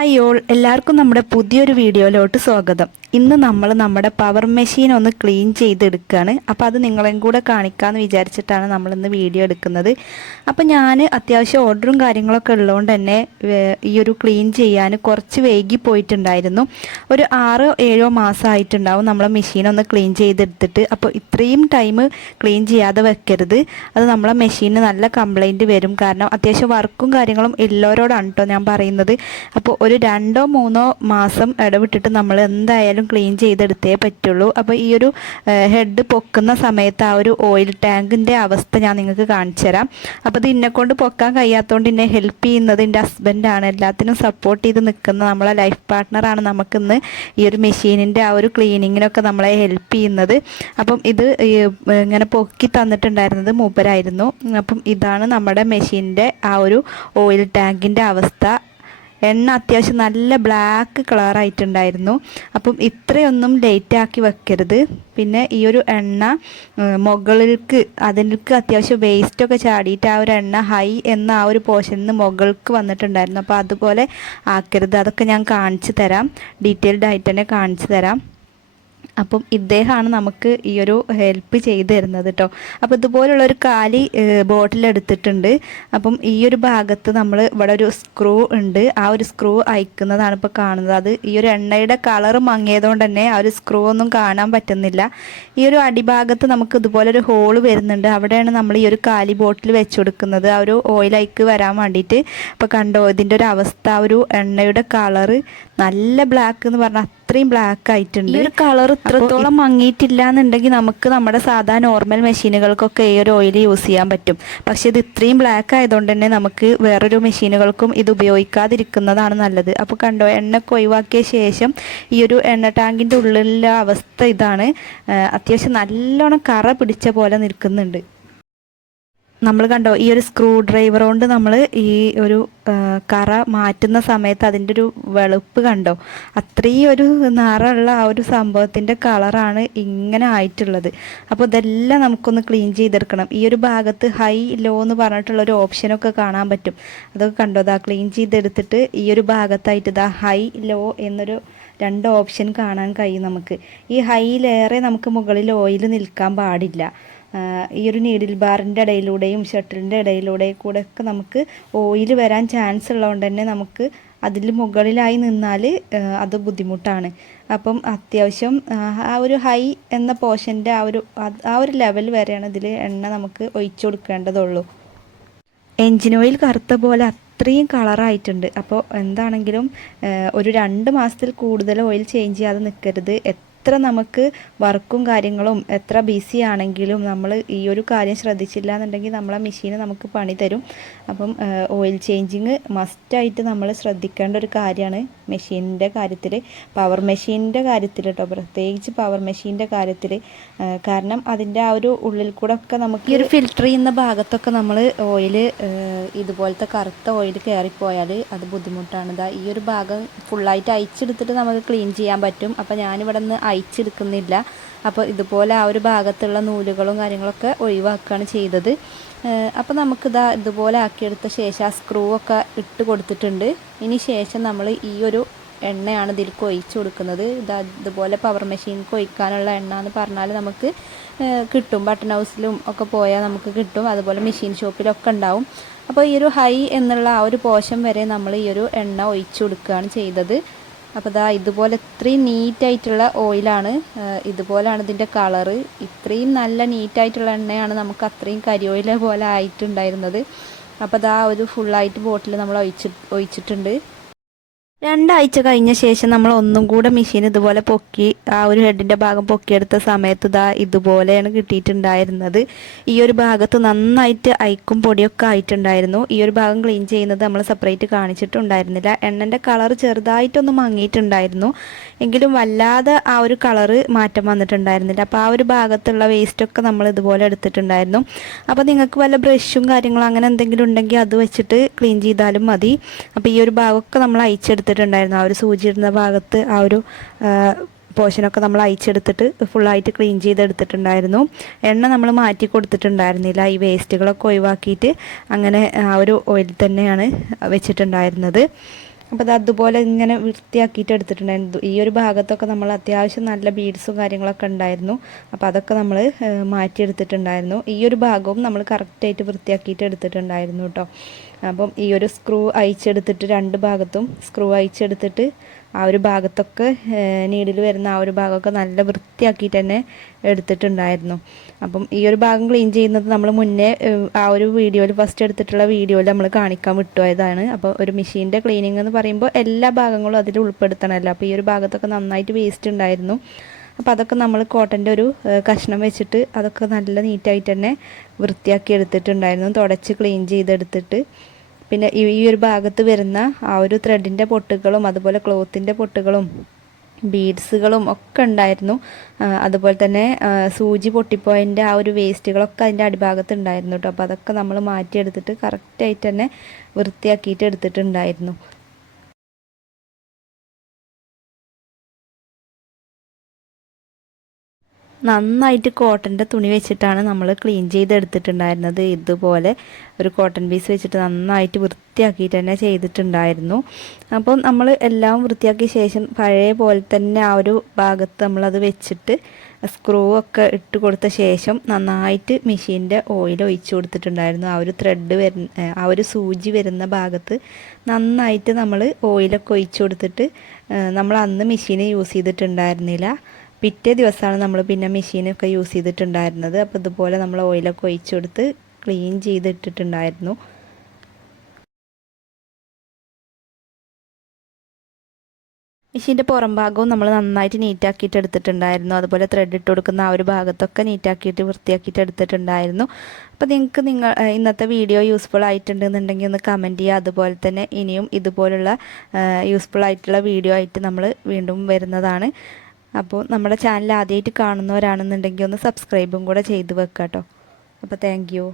Hi all, എല്ലാവർക്കും നമ്മുടെ പുതിയൊരു വീഡിയോയിലോട്ട് സ്വാഗതം. ഇന്ന് നമ്മൾ നമ്മുടെ പവർ മെഷീൻ ഒന്ന് ക്ലീൻ ചെയ്തെടുക്കുകയാണ്. അപ്പോൾ അത് നിങ്ങളെയും കൂടെ കാണിക്കാമെന്ന് വിചാരിച്ചിട്ടാണ് നമ്മളിന്ന് വീഡിയോ എടുക്കുന്നത്. അപ്പോൾ ഞാൻ അത്യാവശ്യം ഓർഡറും കാര്യങ്ങളൊക്കെ ഉള്ളതുകൊണ്ട് തന്നെ ഈ ഒരു ക്ലീൻ ചെയ്യാൻ കുറച്ച് വൈകി പോയിട്ടുണ്ടായിരുന്നു. ഒരു 6-7 മാസമായിട്ടുണ്ടാവും നമ്മളെ മെഷീൻ ഒന്ന് ക്ലീൻ ചെയ്തെടുത്തിട്ട്. അപ്പോൾ ഇത്രയും ടൈം ക്ലീൻ ചെയ്യാതെ വെക്കരുത്. അത് നമ്മളെ മെഷീന് നല്ല കംപ്ലൈൻറ്റ് വരും. കാരണം അത്യാവശ്യം വർക്കും കാര്യങ്ങളും ഉള്ളവരോടാണ് കേട്ടോ ഞാൻ പറയുന്നത്. അപ്പോൾ ഒരു 2-3 മാസം ഇടവിട്ടിട്ട് നമ്മൾ എന്തായാലും ക്ലീൻ ചെയ്തെടുത്തേ പറ്റുള്ളൂ. അപ്പോൾ ഈ ഒരു ഹെഡ് പൊക്കുന്ന സമയത്ത് ആ ഒരു ഓയിൽ ടാങ്കിൻ്റെ അവസ്ഥ ഞാൻ നിങ്ങൾക്ക് കാണിച്ചു തരാം. അപ്പോൾ ഇത് എന്നെക്കൊണ്ട് പൊക്കാൻ കഴിയാത്തതുകൊണ്ട് എന്നെ ഹെൽപ്പ് ചെയ്യുന്നത് എൻ്റെ ഹസ്ബൻഡാണ്. എല്ലാത്തിനും സപ്പോർട്ട് ചെയ്ത് നിൽക്കുന്ന നമ്മളെ ലൈഫ് പാർട്ട്ണറാണ് നമുക്കിന്ന് ഈ ഒരു മെഷീനിൻ്റെ ആ ഒരു ക്ലീനിങ്ങിനൊക്കെ നമ്മളെ ഹെൽപ്പ് ചെയ്യുന്നത്. അപ്പം ഇത് ഇങ്ങനെ പൊക്കി തന്നിട്ടുണ്ടായിരുന്നത് മൂപ്പരായിരുന്നു. അപ്പം ഇതാണ് നമ്മുടെ മെഷീൻ്റെ ആ ഒരു ഓയിൽ ടാങ്കിൻ്റെ അവസ്ഥ. എണ്ണ അത്യാവശ്യം നല്ല ബ്ലാക്ക് കളറായിട്ടുണ്ടായിരുന്നു. അപ്പം ഇത്രയൊന്നും ലേറ്റാക്കി വെക്കരുത്. പിന്നെ ഈ ഒരു എണ്ണ മുകളിലേക്ക് അതിലേക്ക് അത്യാവശ്യം വേസ്റ്റൊക്കെ ചാടിയിട്ട് ആ ഒരു എണ്ണ ഹൈ എന്ന ആ ഒരു പോർഷനിൽ നിന്ന് മുകൾക്ക് വന്നിട്ടുണ്ടായിരുന്നു. അപ്പോൾ അതുപോലെ ആക്കരുത്. അതൊക്കെ ഞാൻ കാണിച്ചു തരാം, ഡീറ്റെയിൽഡ് ആയിട്ട് തന്നെ കാണിച്ചു തരാം. അപ്പം ഇദ്ദേഹമാണ് നമുക്ക് ഈ ഒരു ഹെൽപ്പ് ചെയ്ത് തരുന്നത് കേട്ടോ. അപ്പോൾ ഇതുപോലുള്ളൊരു കാലി ബോട്ടിലെടുത്തിട്ടുണ്ട്. അപ്പം ഈ ഒരു ഭാഗത്ത് നമ്മൾ ഇവിടെ ഒരു സ്ക്രൂ ഉണ്ട്. ആ ഒരു സ്ക്രൂ അയക്കുന്നതാണ് ഇപ്പോൾ കാണുന്നത്. അത് ഈ ഒരു എണ്ണയുടെ കളർ മങ്ങിയതുകൊണ്ട് തന്നെ ആ ഒരു സ്ക്രൂ ഒന്നും കാണാൻ പറ്റുന്നില്ല. ഈ ഒരു അടിഭാഗത്ത് നമുക്ക് ഇതുപോലൊരു ഹോള് വരുന്നുണ്ട്. അവിടെയാണ് നമ്മൾ ഈ ഒരു കാലി ബോട്ടിൽ വെച്ച് കൊടുക്കുന്നത്, ആ ഒരു ഓയിലേക്ക് വരാൻ വേണ്ടിയിട്ട്. ഇപ്പോൾ കണ്ടോ ഇതിൻ്റെ ഒരു അവസ്ഥ, ആ ഒരു എണ്ണയുടെ കളറ് നല്ല ബ്ലാക്ക് എന്ന് പറഞ്ഞാൽ അത്രയും ബ്ലാക്ക് ആയിട്ടുണ്ട്. ഈ ഒരു കളർ ഇത്രത്തോളം മങ്ങിയിട്ടില്ല എന്നുണ്ടെങ്കിൽ നമുക്ക് നമ്മുടെ സാധാ നോർമൽ മെഷീനുകൾക്കൊക്കെ ഈ ഒരു ഓയിൽ യൂസ് ചെയ്യാൻ പറ്റും. പക്ഷെ ഇത് ഇത്രയും ബ്ലാക്ക് ആയതുകൊണ്ട് തന്നെ നമുക്ക് വേറൊരു മെഷീനുകൾക്കും ഇത് ഉപയോഗിക്കാതിരിക്കുന്നതാണ് നല്ലത്. അപ്പോൾ കണ്ടോ, എണ്ണയൊക്കെ ഒഴിവാക്കിയ ശേഷം ഈ ഒരു എണ്ണ ടാങ്കിൻ്റെ ഉള്ളിലെ അവസ്ഥ ഇതാണ്. അത്യാവശ്യം നല്ലോണം കറ പിടിച്ച പോലെ നിൽക്കുന്നുണ്ട്. നമ്മൾ കണ്ടോ, ഈ ഒരു സ്ക്രൂ ഡ്രൈവർ കൊണ്ട് നമ്മൾ ഈ ഒരു കറ മാറ്റുന്ന സമയത്ത് അതിൻ്റെ ഒരു വെളുപ്പ് കണ്ടോ, അത്രയും ഒരു നിറമുള്ള ആ ഒരു സംഭവത്തിൻ്റെ കളറാണ് ഇങ്ങനെ ആയിട്ടുള്ളത്. അപ്പോൾ ഇതെല്ലാം നമുക്കൊന്ന് ക്ലീൻ ചെയ്തെടുക്കണം. ഈ ഒരു ഭാഗത്ത് ഹൈ ലോ എന്ന് പറഞ്ഞിട്ടുള്ളൊരു ഓപ്ഷനൊക്കെ കാണാൻ പറ്റും. അതൊക്കെ കണ്ടോ, ഇതാ ക്ലീൻ ചെയ്തെടുത്തിട്ട് ഈ ഒരു ഭാഗത്തായിട്ട് ഇതാ ഹൈ ലോ എന്നൊരു 2 ഓപ്ഷൻ കാണാൻ കഴിയും നമുക്ക്. ഈ ഹൈയിലേറെ നമുക്ക് മുകളിൽ ഓയിൽ നിൽക്കാൻ പാടില്ല. ഈ ഒരു നീഡിൽ ബാറിൻ്റെ ഇടയിലൂടെയും ഷട്ടിലിൻ്റെ ഇടയിലൂടെയും കൂടെ ഒക്കെ നമുക്ക് ഓയിൽ വരാൻ ചാൻസ് ഉള്ളതുകൊണ്ട് തന്നെ നമുക്ക് അതിൽ മുകളിലായി നിന്നാൽ അത് ബുദ്ധിമുട്ടാണ്. അപ്പം അത്യാവശ്യം ആ ഒരു ഹൈ എന്ന പോർഷൻ്റെ ആ ഒരു ലെവൽ വരെയാണ് ഇതിൽ എണ്ണ നമുക്ക് ഒഴിച്ചു കൊടുക്കേണ്ടതുള്ളൂ. എൻജിൻ ഓയിൽ കറുത്ത പോലെ അത്രയും കളറായിട്ടുണ്ട്. അപ്പോൾ എന്താണെങ്കിലും ഒരു 2 മാസത്തിൽ കൂടുതൽ ഓയിൽ ചേഞ്ച് ചെയ്യാതെ നിൽക്കരുത്. എത്ര നമുക്ക് വർക്കും കാര്യങ്ങളും എത്ര ബിസി ആണെങ്കിലും നമ്മൾ ഈ ഒരു കാര്യം ശ്രദ്ധിച്ചില്ല എന്നുണ്ടെങ്കിൽ നമ്മളെ മെഷീന് നമുക്ക് പണി തരും. അപ്പം ഓയിൽ ചേഞ്ചിങ് മസ്റ്റായിട്ട് നമ്മൾ ശ്രദ്ധിക്കേണ്ട ഒരു കാര്യമാണ് മെഷീനിൻ്റെ കാര്യത്തിൽ, പവർ മെഷീനിൻ്റെ കാര്യത്തിൽ കേട്ടോ, പ്രത്യേകിച്ച് പവർ മെഷീൻ്റെ കാര്യത്തിൽ. കാരണം അതിൻ്റെ ആ ഒരു ഉള്ളിൽ കൂടെ ഒക്കെ നമുക്ക് ഈ ഒരു ഫിൽറ്റർ ചെയ്യുന്ന ഭാഗത്തൊക്കെ നമ്മൾ ഓയിൽ ഇതുപോലത്തെ കറുത്ത ഓയിൽ കയറിപ്പോയാൽ അത് ബുദ്ധിമുട്ടാണ്. ഇതാ ഈ ഒരു ഭാഗം ഫുള്ളായിട്ട് അയച്ചെടുത്തിട്ട് നമുക്ക് ക്ലീൻ ചെയ്യാൻ പറ്റും. അപ്പോൾ ഞാനിവിടെ നിന്ന് അയച്ചെടുക്കുന്നില്ല. അപ്പോൾ ഇതുപോലെ ആ ഒരു ഭാഗത്തുള്ള നൂലുകളും കാര്യങ്ങളൊക്കെ ഒഴിവാക്കുകയാണ് ചെയ്തത്. അപ്പോൾ നമുക്കിതാ ഇതുപോലെ ആക്കിയെടുത്ത ശേഷം ആ സ്ക്രൂ ഒക്കെ ഇട്ട് കൊടുത്തിട്ടുണ്ട്. ഇനി ശേഷം നമ്മൾ ഈ ഒരു എണ്ണയാണ് ഇതിലേക്ക് ഒഴിച്ചു കൊടുക്കുന്നത്. ഇതുപോലെ പവർ മെഷീനിലേക്ക് ഒഴിക്കാനുള്ള എണ്ണ എന്ന് പറഞ്ഞാൽ നമുക്ക് കിട്ടും. ബട്ടൺ ഹൗസിലും ഒക്കെ പോയാൽ നമുക്ക് കിട്ടും. അതുപോലെ മെഷീൻ ഷോപ്പിലൊക്കെ ഉണ്ടാവും. അപ്പോൾ ഈ ഒരു ഹൈ എന്നുള്ള ആ ഒരു പോർഷൻ വരെ നമ്മൾ ഈ ഒരു എണ്ണ ഒഴിച്ചു കൊടുക്കുകയാണ് ചെയ്തത്. അപ്പോൾ ഇതാ ഇതുപോലെ ഇത്രയും നീറ്റായിട്ടുള്ള ഓയിലാണ്. ഇതുപോലെയാണ് ഇതിൻ്റെ കളറ്. ഇത്രയും നല്ല നീറ്റായിട്ടുള്ള എണ്ണയാണ് നമുക്ക് അത്രയും കരിയോയില പോലെ ആയിട്ടുണ്ടായിരുന്നത്. അപ്പോൾ ഇതാ ഒരു ഫുള്ളായിട്ട് ബോട്ടിൽ നമ്മൾ ഒഴിച്ചിട്ടുണ്ട്. 2 ആഴ്ച കഴിഞ്ഞ ശേഷം നമ്മൾ ഒന്നും കൂടെ മെഷീൻ ഇതുപോലെ പൊക്കി ആ ഒരു ഹെഡിൻ്റെ ഭാഗം പൊക്കിയെടുത്ത സമയത്ത് ഇതുപോലെയാണ് കിട്ടിയിട്ടുണ്ടായിരുന്നത്. ഈ ഒരു ഭാഗത്ത് നന്നായിട്ട് അയക്കും പൊടിയൊക്കെ ആയിട്ടുണ്ടായിരുന്നു. ഈ ഒരു ഭാഗം ക്ലീൻ ചെയ്യുന്നത് നമ്മൾ സെപ്പറേറ്റ് കാണിച്ചിട്ടുണ്ടായിരുന്നില്ല. എണ്ണൻ്റെ കളർ ചെറുതായിട്ടൊന്ന് മങ്ങിയിട്ടുണ്ടായിരുന്നു, എങ്കിലും വല്ലാതെ ആ ഒരു കളറ് മാറ്റം വന്നിട്ടുണ്ടായിരുന്നില്ല. അപ്പോൾ ആ ഒരു ഭാഗത്തുള്ള വേസ്റ്റൊക്കെ നമ്മൾ ഇതുപോലെ എടുത്തിട്ടുണ്ടായിരുന്നു. അപ്പോൾ നിങ്ങൾക്ക് വല്ല ബ്രഷും കാര്യങ്ങളും അങ്ങനെ എന്തെങ്കിലും ഉണ്ടെങ്കിൽ അത് വെച്ചിട്ട് ക്ലീൻ ചെയ്താലും മതി. അപ്പോൾ ഈ ഒരു ഭാഗമൊക്കെ നമ്മൾ അയച്ചെടുത്തിട്ടുണ്ടായിരുന്നു. ആ ഒരു സൂചി ഇടുന്ന ഭാഗത്ത് ആ ഒരു പോർഷനൊക്കെ നമ്മൾ അയച്ചെടുത്തിട്ട് ഫുള്ളായിട്ട് ക്ലീൻ ചെയ്തെടുത്തിട്ടുണ്ടായിരുന്നു. എണ്ണ നമ്മൾ മാറ്റി കൊടുത്തിട്ടുണ്ടായിരുന്നില്ല. ഈ വേസ്റ്റുകളൊക്കെ ഒഴിവാക്കിയിട്ട് അങ്ങനെ ആ ഒരു ഓയിൽ തന്നെയാണ് വെച്ചിട്ടുണ്ടായിരുന്നത്. അപ്പോൾ അത് അതുപോലെ ഇങ്ങനെ വൃത്തിയാക്കിയിട്ട് എടുത്തിട്ടുണ്ടായിരുന്നു. ഈ ഒരു ഭാഗത്തൊക്കെ നമ്മൾ അത്യാവശ്യം നല്ല ബീഡ്സും കാര്യങ്ങളൊക്കെ ഉണ്ടായിരുന്നു. അപ്പോൾ അതൊക്കെ നമ്മൾ മാറ്റിയെടുത്തിട്ടുണ്ടായിരുന്നു. ഈ ഒരു ഭാഗവും നമ്മൾ കറക്റ്റായിട്ട് വൃത്തിയാക്കിയിട്ട് എടുത്തിട്ടുണ്ടായിരുന്നു കേട്ടോ. അപ്പം ഈ ഒരു സ്ക്രൂ അയച്ചെടുത്തിട്ട് രണ്ട് ഭാഗത്തും സ്ക്രൂ അയച്ചെടുത്തിട്ട് ആ ഒരു ഭാഗത്തൊക്കെ നീഡിൽ വരുന്ന ആ ഒരു ഭാഗമൊക്കെ നല്ല വൃത്തിയാക്കിയിട്ട് തന്നെ എടുത്തിട്ടുണ്ടായിരുന്നു. അപ്പം ഈ ഒരു ഭാഗം ക്ലീൻ ചെയ്യുന്നത് നമ്മൾ മുന്നേ ആ ഒരു വീഡിയോയിൽ ഫസ്റ്റ് എടുത്തിട്ടുള്ള വീഡിയോയിൽ നമ്മൾ കാണിക്കാൻ വിട്ടുപോയതാണ്. അപ്പോൾ ഒരു മെഷീൻ്റെ ക്ലീനിങ് എന്ന് പറയുമ്പോൾ എല്ലാ ഭാഗങ്ങളും അതിൽ ഉൾപ്പെടുത്തണമല്ലോ. അപ്പോൾ ഈ ഒരു ഭാഗത്തൊക്കെ നന്നായിട്ട് വേസ്റ്റ് ഉണ്ടായിരുന്നു. അപ്പോൾ അതൊക്കെ നമ്മൾ കോട്ടൻ്റെ ഒരു കഷ്ണം വെച്ചിട്ട് അതൊക്കെ നല്ല നീറ്റായിട്ട് തന്നെ വൃത്തിയാക്കി എടുത്തിട്ടുണ്ടായിരുന്നു, തുടച്ച് ക്ലീൻ ചെയ്തെടുത്തിട്ട്. പിന്നെ ഈ ഒരു ഭാഗത്ത് വരുന്ന ആ ഒരു ത്രെഡിൻ്റെ പൊട്ടുകളും അതുപോലെ ക്ലോത്തിൻ്റെ പൊട്ടുകളും ബീഡ്സുകളും ഒക്കെ ഉണ്ടായിരുന്നു. അതുപോലെ തന്നെ സൂചി പൊട്ടിപ്പോയതിൻ്റെ ആ ഒരു വേസ്റ്റുകളൊക്കെ അതിൻ്റെ അടിഭാഗത്ത് ഉണ്ടായിരുന്നു കേട്ടോ. അപ്പോൾ അതൊക്കെ നമ്മൾ മാറ്റിയെടുത്തിട്ട് കറക്റ്റായിട്ട് തന്നെ വൃത്തിയാക്കിയിട്ട് എടുത്തിട്ടുണ്ടായിരുന്നു. നന്നായിട്ട് കോട്ടൻ്റെ തുണി വെച്ചിട്ടാണ് നമ്മൾ ക്ലീൻ ചെയ്തെടുത്തിട്ടുണ്ടായിരുന്നത്. ഇതുപോലെ ഒരു കോട്ടൺ പീസ് വെച്ചിട്ട് നന്നായിട്ട് വൃത്തിയാക്കിയിട്ട് തന്നെ ചെയ്തിട്ടുണ്ടായിരുന്നു. അപ്പം നമ്മൾ എല്ലാം വൃത്തിയാക്കിയ ശേഷം പഴയ പോലെ തന്നെ ആ ഒരു ഭാഗത്ത് നമ്മളത് വെച്ചിട്ട് സ്ക്രൂ ഒക്കെ ഇട്ട് കൊടുത്ത ശേഷം നന്നായിട്ട് മെഷീൻ്റെ ഓയിൽ ഒഴിച്ചു കൊടുത്തിട്ടുണ്ടായിരുന്നു. ആ ഒരു ത്രെഡ് ആ ഒരു സൂചി വരുന്ന ഭാഗത്ത് നന്നായിട്ട് നമ്മൾ ഓയിലൊക്കെ ഒഴിച്ചു കൊടുത്തിട്ട് നമ്മൾ അന്ന് മെഷീൻ യൂസ് ചെയ്തിട്ടുണ്ടായിരുന്നില്ല. പിറ്റേ ദിവസമാണ് നമ്മൾ പിന്നെ മെഷീനൊക്കെ യൂസ് ചെയ്തിട്ടുണ്ടായിരുന്നത്. അപ്പോൾ ഇതുപോലെ നമ്മൾ ഓയിലൊക്കെ ഒഴിച്ചു കൊടുത്ത് ക്ലീൻ ചെയ്തിട്ടിട്ടുണ്ടായിരുന്നു. മെഷീൻ്റെ പുറം ഭാഗവും നമ്മൾ നന്നായിട്ട് നീറ്റാക്കിയിട്ട് എടുത്തിട്ടുണ്ടായിരുന്നു. അതുപോലെ ത്രെഡ് ഇട്ട് കൊടുക്കുന്ന ആ ഒരു ഭാഗത്തൊക്കെ നീറ്റാക്കിയിട്ട് വൃത്തിയാക്കിയിട്ട് എടുത്തിട്ടുണ്ടായിരുന്നു. അപ്പോൾ നിങ്ങൾക്ക് ഇന്നത്തെ വീഡിയോ യൂസ്ഫുൾ ആയിട്ടുണ്ടെന്നുണ്ടെങ്കിൽ ഒന്ന് കമൻറ്റ് ചെയ്യുക. അതുപോലെ തന്നെ ഇനിയും ഇതുപോലുള്ള യൂസ്ഫുൾ ആയിട്ടുള്ള വീഡിയോ ആയിട്ട് നമ്മൾ വീണ്ടും വരുന്നതാണ്. അപ്പോൾ നമ്മുടെ ചാനൽ ആദ്യമായിട്ട് കാണുന്നവരാണെന്നുണ്ടെങ്കിൽ ഒന്ന് സബ്സ്ക്രൈബും കൂടെ ചെയ്ത് വെക്കാം കേട്ടോ. അപ്പോൾ താങ്ക് യു.